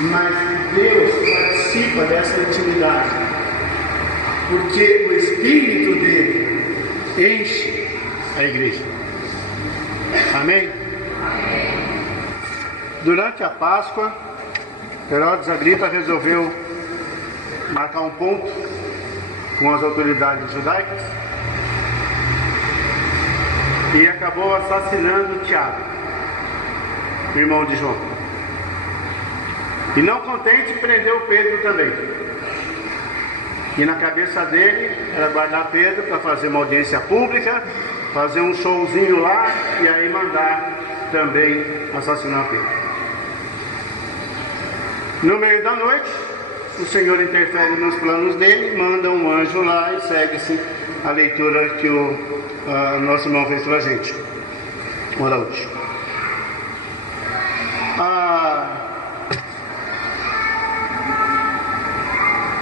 mas Deus participa dessa intimidade, porque o Espírito dele enche a igreja. Amém? Durante a Páscoa, Herodes Agripa resolveu marcar um ponto com as autoridades judaicas e acabou assassinando Tiago, irmão de João. E não contente, prendeu Pedro também. E na cabeça dele era guardar Pedro para fazer uma audiência pública, fazer um showzinho lá e aí mandar também assassinar Pedro. No meio da noite, o Senhor interfere nos planos dele, manda um anjo lá e segue-se a leitura que o nosso irmão fez para a gente. Ora hoje.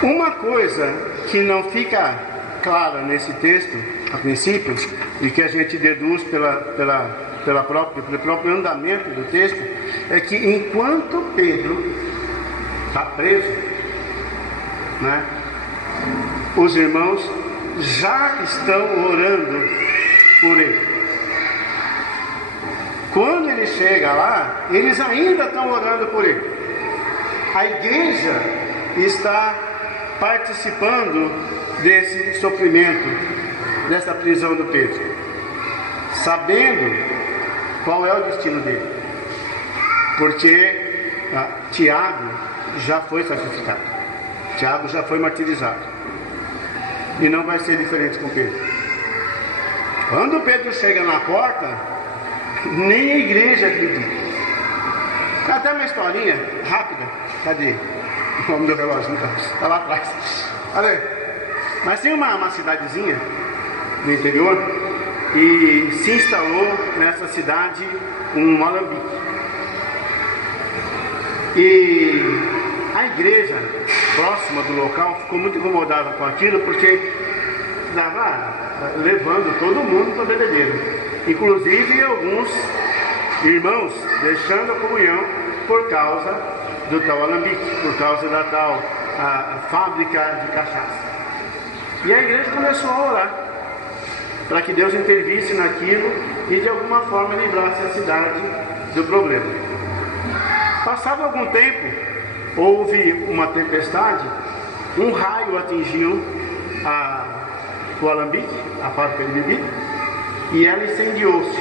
Uma coisa que não fica clara nesse texto, a princípio, e que a gente deduz pelo próprio andamento do texto, é que enquanto Pedro está preso, né, os irmãos já estão orando por ele. Quando ele chega lá, eles ainda estão orando por ele. A igreja está participando desse sofrimento, dessa prisão do Pedro, sabendo qual é o destino dele, porque Tiago já foi sacrificado, Tiago já foi martirizado, e não vai ser diferente com Pedro. Quando Pedro chega na porta, nem a igreja acredita. Até uma historinha rápida. Cadê o nome do relógio? Está lá atrás. Olha, mas tem uma cidadezinha no interior e se instalou nessa cidade um alambique. E a igreja próxima do local ficou muito incomodada com aquilo, porque estava levando todo mundo para bebedeiro, inclusive alguns irmãos deixando a comunhão por causa do tal alambique, por causa da tal fábrica de cachaça. E a igreja começou a orar para que Deus intervisse naquilo e de alguma forma livrasse a cidade do problema. Passado algum tempo, houve uma tempestade, um raio atingiu o alambique, a fábrica de bebida, e ela incendiou-se,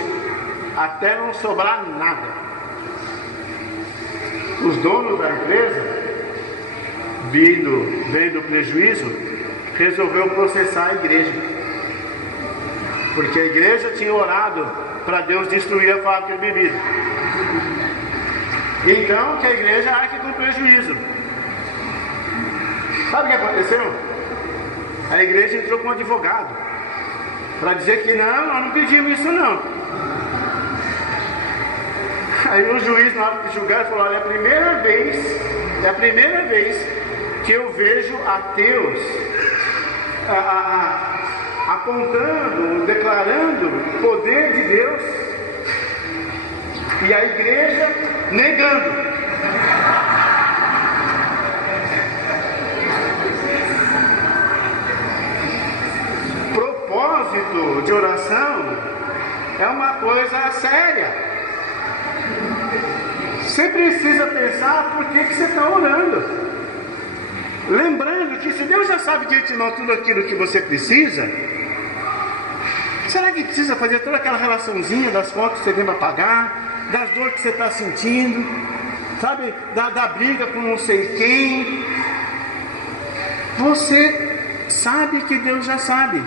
até não sobrar nada. Os donos da empresa, vendo o prejuízo, resolveu processar a igreja, porque a igreja tinha orado para Deus destruir a fábrica de bebida. Então que a igreja arque com prejuízo. Sabe o que aconteceu? A igreja entrou com um advogado para dizer que não, nós não pedimos isso não. Aí o juiz, na hora de julgar, falou: olha, é a primeira vez que eu vejo ateus apontando, declarando o poder de Deus, e a igreja negando. Propósito de oração é uma coisa séria. Você precisa pensar por que você está orando. Lembrando que se Deus já sabe de antemão tudo aquilo que você precisa, será que precisa fazer toda aquela relaçãozinha das contas que você tem para pagar, das dores que você está sentindo, sabe, da briga com não sei quem? Você sabe que Deus já sabe.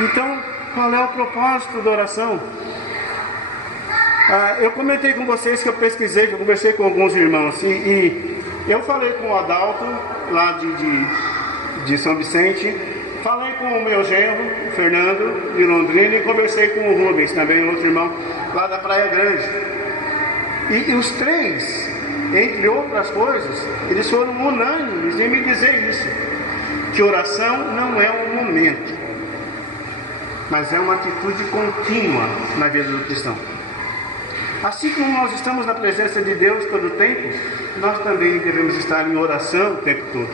Então, qual é o propósito da oração? Eu comentei com vocês que eu pesquisei, que eu conversei com alguns irmãos, e eu falei com o Adalto, lá de São Vicente, falei com o meu genro, o Fernando, de Londrina, e conversei com o Rubens, também outro irmão, lá da Praia Grande. E os três, entre outras coisas, eles foram unânimes em me dizer isso, que oração não é um momento, mas é uma atitude contínua na vida do cristão. Assim como nós estamos na presença de Deus todo o tempo, nós também devemos estar em oração o tempo todo.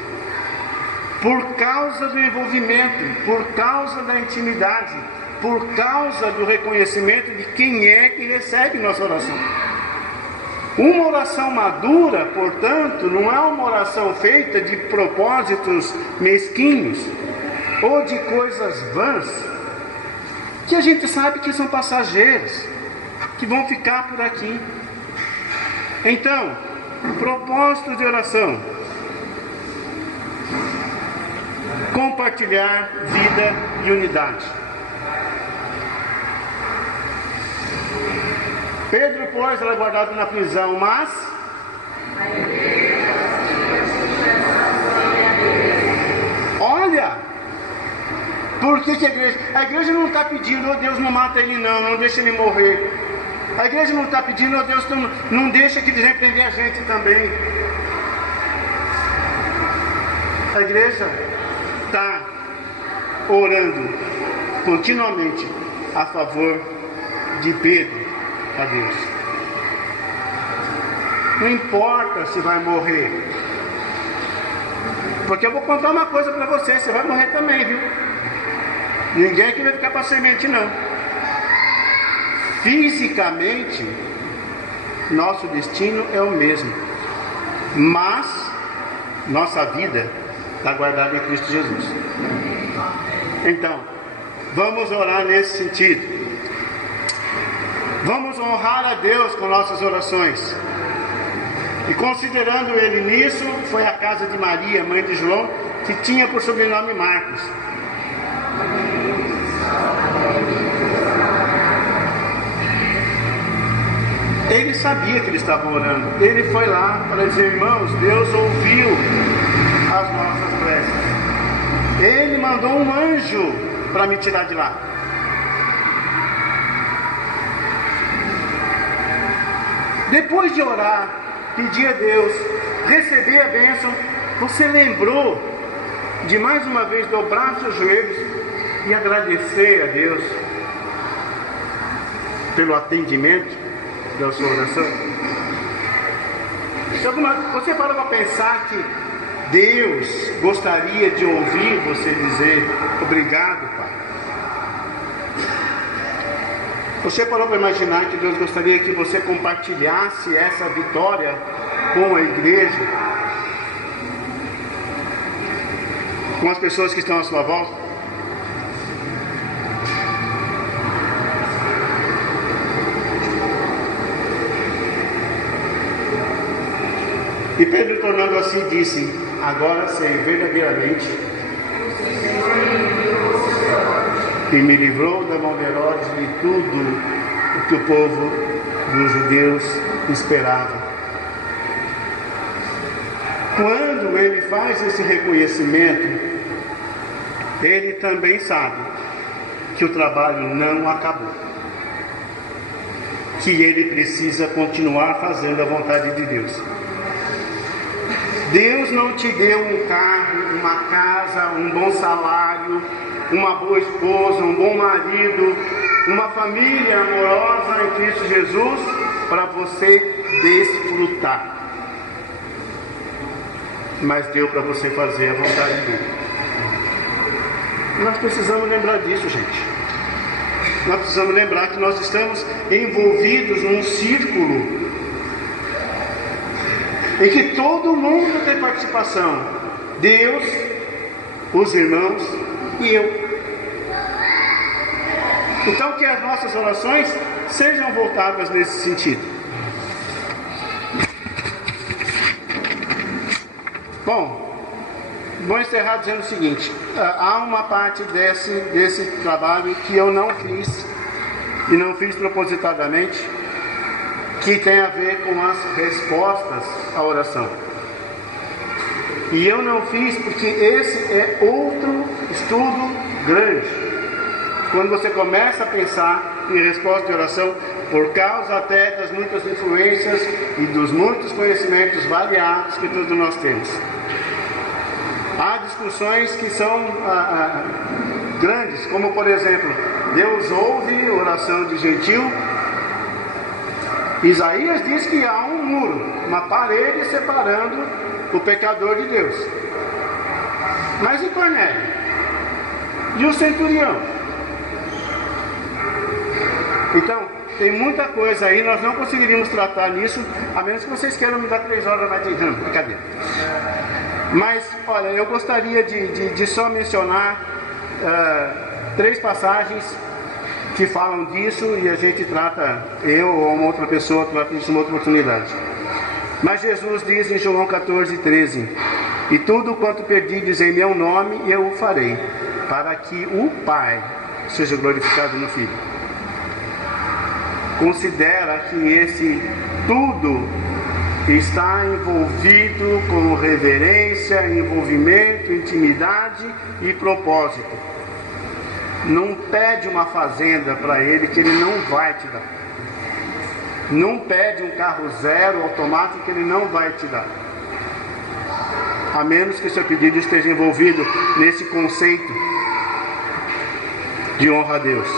Por causa do envolvimento, por causa da intimidade, por causa do reconhecimento de quem é que recebe nossa oração. Uma oração madura, portanto, não é uma oração feita de propósitos mesquinhos ou de coisas vãs, que a gente sabe que são passageiras, que vão ficar por aqui. Então, propósito de oração: compartilhar vida e unidade. Pedro, pois, era guardado na prisão, mas olha, por que a igreja não está pedindo: oh Deus, não mata ele não deixa ele morrer. A igreja não está pedindo: oh Deus, não deixa que eles prender a gente também. A igreja está orando continuamente a favor de Pedro a Deus. Não importa se vai morrer, porque eu vou contar uma coisa para você: você vai morrer também, viu? Ninguém aqui vai ficar para semente, não. Fisicamente, nosso destino é o mesmo, mas nossa vida está guardada em Cristo Jesus. Então, vamos orar nesse sentido. Vamos honrar a Deus com nossas orações. E considerando Ele nisso, foi a casa de Maria, mãe de João, que tinha por sobrenome Marcos. Ele sabia que eles estavam orando. Ele foi lá para dizer: irmãos, Deus ouviu as nossas preces. Ele mandou um anjo para me tirar de lá. Depois de orar, pedir a Deus, receber a bênção, você lembrou de mais uma vez dobrar seus joelhos e agradecer a Deus pelo atendimento da sua oração? Você para para pensar que Deus gostaria de ouvir você dizer: obrigado, Pai? Você parou para imaginar que Deus gostaria que você compartilhasse essa vitória com a igreja, com as pessoas que estão à sua volta? E Pedro, tornando assim, disse: agora sei verdadeiramente que me livrou da mão de Herodes de tudo o que o povo dos judeus esperava. Quando ele faz esse reconhecimento, ele também sabe que o trabalho não acabou, que ele precisa continuar fazendo a vontade de Deus. Deus não te deu um carro, uma casa, um bom salário, uma boa esposa, um bom marido, uma família amorosa em Cristo Jesus para você desfrutar. Mas deu para você fazer a vontade dele. Nós precisamos lembrar disso, gente. Nós precisamos lembrar que nós estamos envolvidos num círculo em que todo mundo tem participação. Deus, os irmãos e eu. Então que as nossas orações sejam voltadas nesse sentido. Bom, vou encerrar dizendo o seguinte: há uma parte desse trabalho que eu não fiz, e não fiz propositadamente, que tem a ver com as respostas à oração. E eu não fiz porque esse é outro estudo grande. Quando você começa a pensar em resposta de oração, por causa até das muitas influências e dos muitos conhecimentos variados que todos nós temos. Há discussões que são grandes, como por exemplo, Deus ouve oração de gentil. Isaías diz que há um muro, uma parede separando o pecador de Deus. Mas e Cornélio? E o centurião? Então, tem muita coisa aí, nós não conseguiríamos tratar nisso, a menos que vocês queiram me dar 3 horas mais de brincadeira. Mas, olha, eu gostaria de só mencionar 3 passagens que falam disso, e a gente trata, eu ou uma outra pessoa trata isso numa outra oportunidade. Mas Jesus diz em João 14:13: e tudo quanto pedides em meu nome eu o farei, para que o Pai seja glorificado no Filho. Considera que esse tudo está envolvido com reverência, envolvimento, intimidade e propósito. Não pede uma fazenda para ele que ele não vai te dar. Não pede um carro zero automático que ele não vai te dar. A menos que seu pedido esteja envolvido nesse conceito de honra a Deus.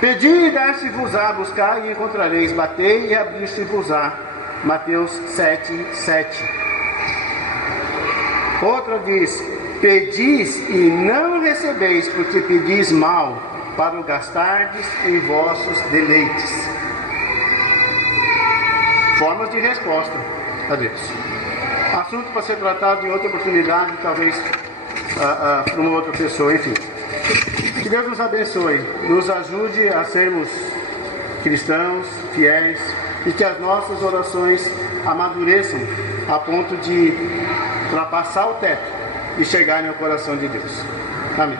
Pedi e dar-se-vos-á, buscar e encontrareis, batei e abrir-se-vos-á. Mateus 7:7. Outra diz: pedis e não recebeis, porque pedis mal, para o gastardes em vossos deleites. Formas de resposta a Deus. Assunto para ser tratado em outra oportunidade, talvez para uma outra pessoa, enfim. Que Deus nos abençoe, nos ajude a sermos cristãos, fiéis, e que as nossas orações amadureçam a ponto de ultrapassar o teto e chegarem ao coração de Deus. Amém.